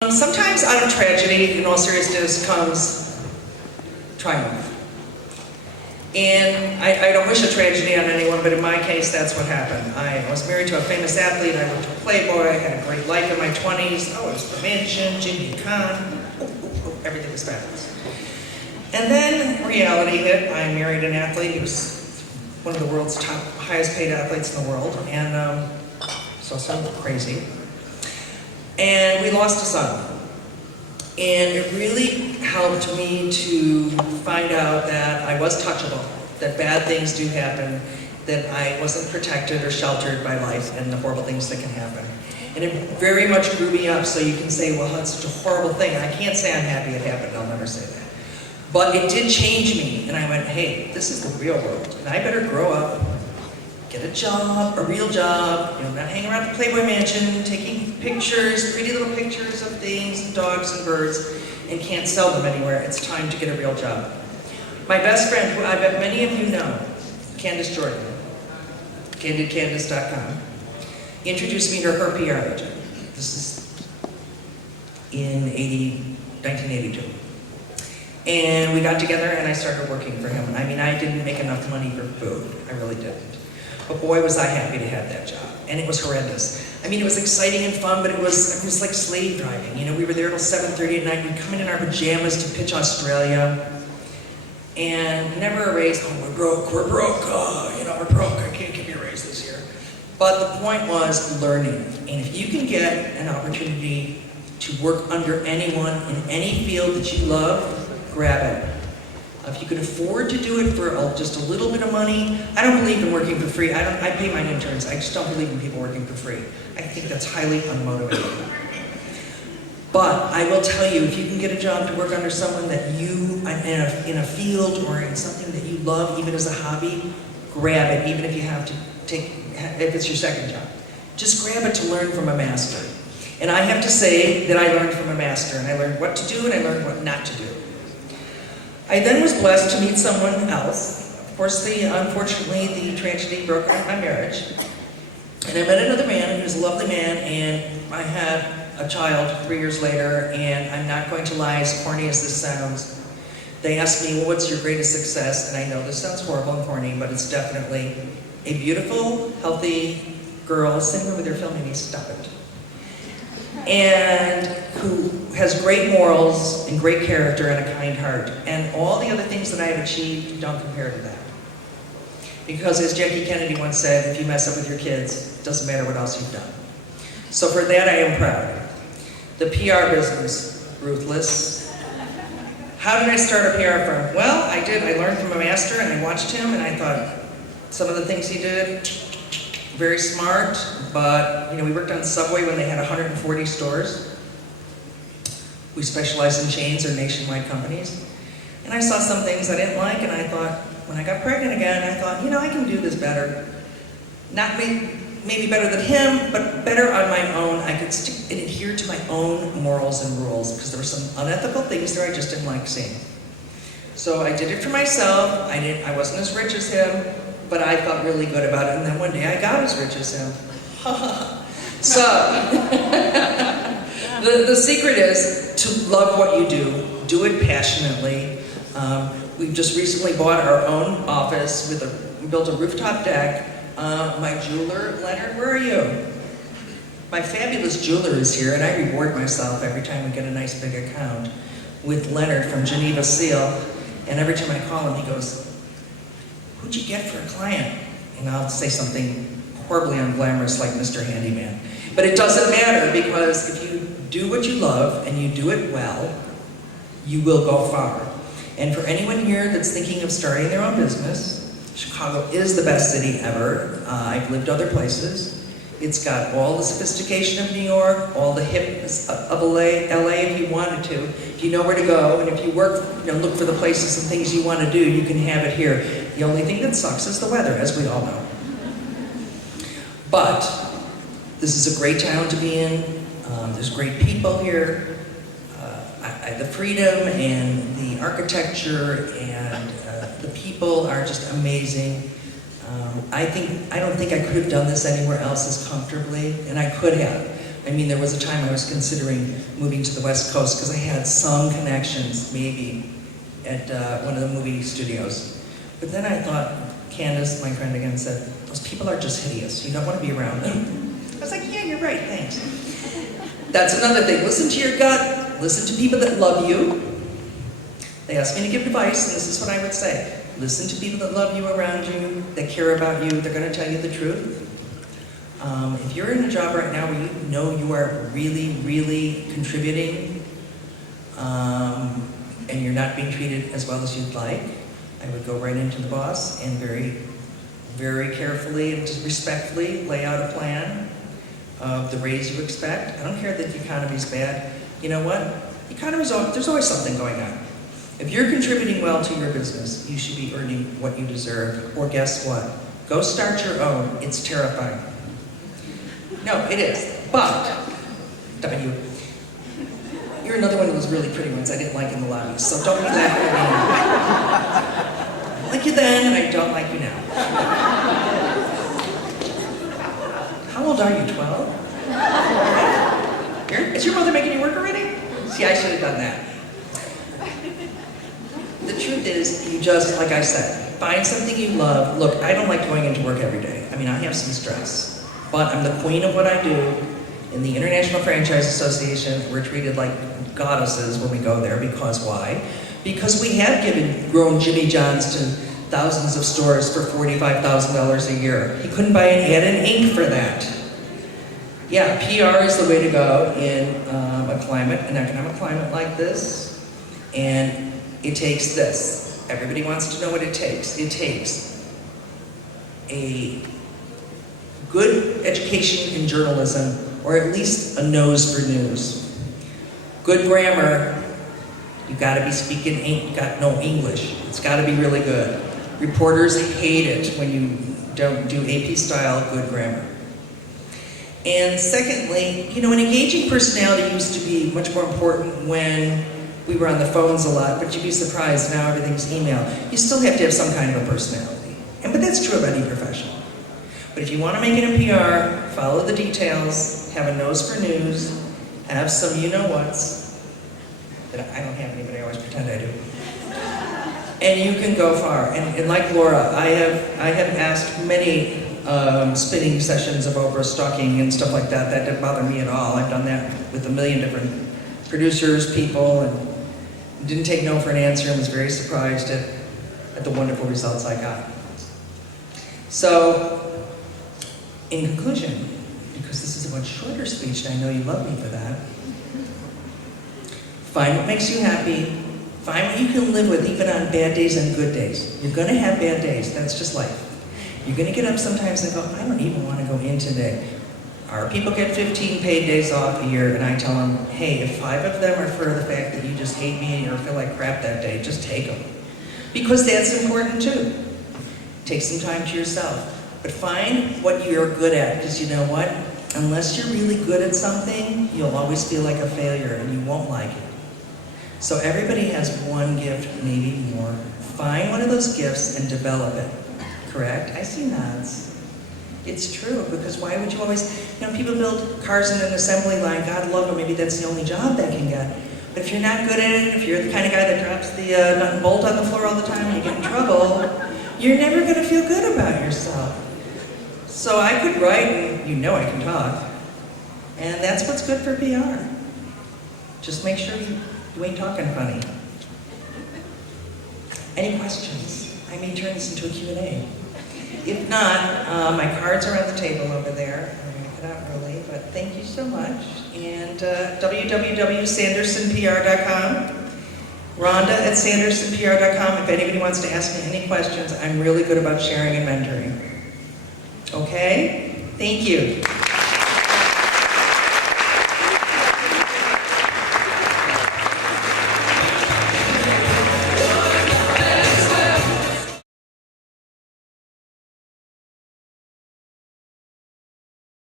Sometimes out of tragedy, in all seriousness, comes triumph. And I don't wish a tragedy on anyone, but in my case, that's what happened. I was married to a famous athlete, I worked with Playboy, I had a great life in my 20s, I was the mansion, Jimmy Khan, everything was fabulous. And then reality hit. I married an athlete, he was one of the world's top, highest paid athletes in the world, and so crazy. And we lost a son. And it really helped me to find out that I was touchable, that bad things do happen, that I wasn't protected or sheltered by life and the horrible things that can happen. And it very much grew me up, so you can say, well, that's such a horrible thing. I can't say I'm happy it happened, I'll never say that. But it did change me, and I went, hey, this is the real world, and I better grow up, get a job, a real job, not hang around the Playboy mansion, taking pictures, pretty little pictures of things, and dogs and birds, and can't sell them anywhere. It's time to get a real job. My best friend, who I bet many of you know, Candace Jordan, Connect.Inspire.Grow, introduced me to her PR agent. This is in 1982. And we got together and I started working for him. I mean, I didn't make enough money for food. I really didn't. But boy, was I happy to have that job. And it was horrendous. I mean, it was exciting and fun, but it was like slave driving. We were there till 7:30 at night. We'd come in our pajamas to pitch Australia. And never a raise. Oh, we're broke, we're broke. We're broke. I can't give you a raise this year. But the point was learning. And if you can get an opportunity to work under anyone in any field that you love, grab it. If you can afford to do it for just a little bit of money, I don't believe in working for free. I pay my interns. I just don't believe in people working for free. I think that's highly unmotivating. But I will tell you, if you can get a job to work under someone that you, in a field or in something that you love, even as a hobby, grab it, even if you have to if it's your second job. Just grab it to learn from a master. And I have to say that I learned from a master, and I learned what to do and I learned what not to do. I then was blessed to meet someone else. Of course, unfortunately, the tragedy broke up my marriage. And I met another man who was a lovely man, and I had a child 3 years later, and I'm not going to lie, as corny as this sounds. They asked me, well, what's your greatest success? And I know this sounds horrible and corny, but it's definitely a beautiful, healthy girl sitting over there filming me, stop it. And who has great morals and great character and a kind heart. And all the other things that I have achieved don't compare to that. Because as Jackie Kennedy once said, if you mess up with your kids, it doesn't matter what else you've done. So for that I am proud. The PR business, ruthless. How did I start a PR firm? Well, I did. I learned from a master and I watched him and I thought some of the things he did, very smart, but we worked on Subway when they had 140 stores. We specialize in chains or nationwide companies. And I saw some things I didn't like, and I thought, when I got pregnant again, I thought, I can do this better. Not maybe better than him, but better on my own. I could stick and adhere to my own morals and rules, because there were some unethical things there I just didn't like seeing. So I did it for myself. I wasn't as rich as him, but I felt really good about it. And then one day I got as rich as him. So, the secret is to love what you do it passionately. We've just recently bought our own office we built a rooftop deck. My jeweler, Leonard, where are you? My fabulous jeweler is here, and I reward myself every time we get a nice big account with Leonard from Geneva Seal. And every time I call him, he goes, who'd you get for a client? And I'll say something horribly unglamorous like Mr. Handyman. But it doesn't matter, because if you do what you love and you do it well, you will go far. And for anyone here that's thinking of starting their own business, Chicago is the best city ever. I've lived other places. It's got all the sophistication of New York, all the hipness of LA if you wanted to. If you know where to go, and if you work, look for the places and things you want to do, you can have it here. The only thing that sucks is the weather, as we all know. But this is a great town to be in. There's great people here. The freedom and the architecture and the people are just amazing. I don't think I could have done this anywhere else as comfortably, and I could have. I mean, there was a time I was considering moving to the West Coast because I had some connections, maybe, at one of the movie studios. But then I thought, Candace, my friend again, said, those people are just hideous. You don't want to be around them. I was like, yeah, you're right, thanks. That's another thing. Listen to your gut. Listen to people that love you. They asked me to give advice, and this is what I would say. Listen to people that love you around you, that care about you. They're going to tell you the truth. If you're in a job right now where you know you are really, really contributing, and you're not being treated as well as you'd like, I would go right into the boss and very, very carefully and respectfully lay out a plan of the raise you expect. I don't care that the economy's bad. You know what? There's always something going on. If you're contributing well to your business, you should be earning what you deserve. Or guess what? Go start your own. It's terrifying. No, it is. But, W, you're another one of those really pretty ones I didn't like in the lobby, so don't be laughing at me. I like you then, and I don't like you now. How old are you, 12? Is your mother making you work already? See, I should have done that. The truth is, you just, like I said, find something you love. Look, I don't like going into work every day. I mean, I have some stress, but I'm the queen of what I do. In the International Franchise Association, we're treated like goddesses when we go there. Because why? Because we have grown Jimmy John's to thousands of stores for $45,000 a year. He couldn't buy an ad in ink for that. Yeah, PR is the way to go in an economic climate like this. And it takes this. Everybody wants to know what it takes. It takes a good education in journalism, or at least a nose for news. Good grammar, you gotta be speaking, got no English. It's gotta be really good. Reporters hate it when you don't do AP style good grammar. And secondly, an engaging personality used to be much more important when we were on the phones a lot, but you'd be surprised now everything's email. You still have to have some kind of a personality. But that's true of any profession. But if you want to make it in PR, follow the details, have a nose for news, have some you-know-whats, that I don't have any, but I always pretend I do. And you can go far. And like Laura, I have asked many spinning sessions of Oprah stalking and stuff like that. That didn't bother me at all. I've done that with a million different producers, people, and didn't take no for an answer and was very surprised at the wonderful results I got. So, in conclusion, because this is a much shorter speech and I know you love me for that, find what makes you happy, find what you can live with even on bad days and good days. You're gonna have bad days, that's just life. You're gonna get up sometimes and go, I don't even wanna go in today. Our people get 15 paid days off a year, and I tell them, hey, if 5 of them are for the fact that you just hate me and you feel like crap that day, just take them. Because that's important too. Take some time to yourself. But find what you're good at, because you know what? Unless you're really good at something, you'll always feel like a failure and you won't like it. So everybody has one gift, maybe more. Find one of those gifts and develop it. Correct? I see nods. It's true, because why would you always, people build cars in an assembly line, God love them, maybe that's the only job they can get. But if you're not good at it, if you're the kind of guy that drops the nut and bolt on the floor all the time and you get in trouble, you're never going to feel good about yourself. So I could write, and I can talk. And that's what's good for PR. Just make sure you ain't talking funny. Any questions? I may turn this into a Q&A. If not, my cards are on the table over there. I'm going to cut out early, but thank you so much. And www.sandersonpr.com, Rhonda@sandersonpr.com. If anybody wants to ask me any questions, I'm really good about sharing and mentoring. Okay? Thank you.